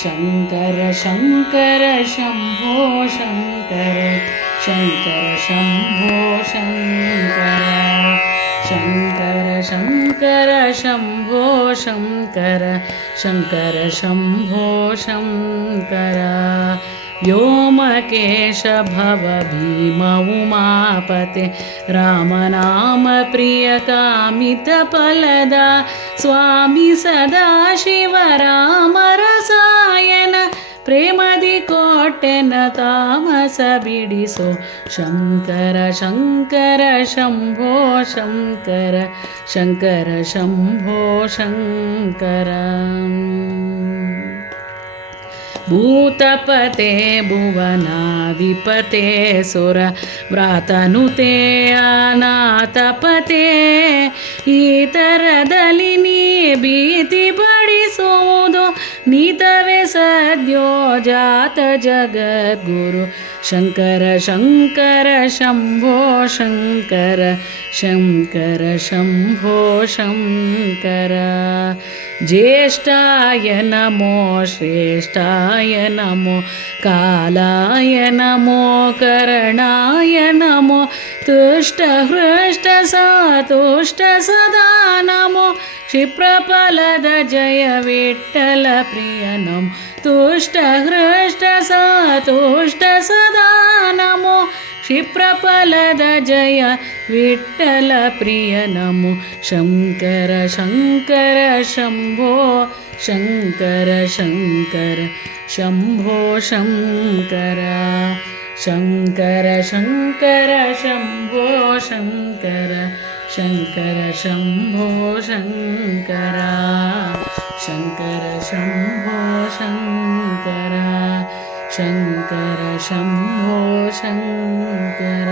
शङ्कर शङ्कर शम्भो शङ्कर शङ्कर शम्भो शङ्कर शङ्कर शङ्कर शम्भो शङ्कर शङ्कर शम्भो शङ्कर व्योमकेश भव भीम उमापते रामनाम प्रिय कामितफलदा स्वामी सदाशिव राम रसायन प्रेमदि कोट्टेन तामस बिडिसो शङ्कर शङ्कर शम्भो शङ्कर शङ्कर शम्भो शङ्कर भूतपते भुवनाधिपते सुर व्रातनुते अनाथपते इतरदलि ನೀ ಭೀತಿ ಪಡಿಸುವುದು ನೀತವೇ ಸದ್ಯೋ ಜಾತ ಜಗದ್ಗುರು ಶಂಕರ ಶಂಕರ ಶಂಭೋ ಶಂಕರ ಶಂಕರ ಶಂಭೋ ಶಂಕರ ಜ್ಯೇಷ್ಠಾಯ ನಮೋ ಶ್ರೇಷ್ಠಾಯ ನಮೋ ಕಾಲಾಯ ನಮೋ ಕರಣಾಯ ನಮೋ ತುಷ್ಟ ಹೃಷ್ಟ ಸಾತುಷ್ಟ ಸದಾ ನಮೋ क्षिप्रफलद जय विठ्ठल प्रिय नमो तुष्ट हृष्ट सतुष्ट सदा नमो क्षिप्रफलद जय विठ्ठल प्रिय नमो शङ्कर शङ्कर शम्भो शङ्कर शङ्कर शम्भो शङ्कर शङ्कर शङ्कर शम्भो शङ्कर शङ्कर शम्भो शङ्कर शङ्कर शम्भो शङ्कर शङ्कर शम्भो शङ्कर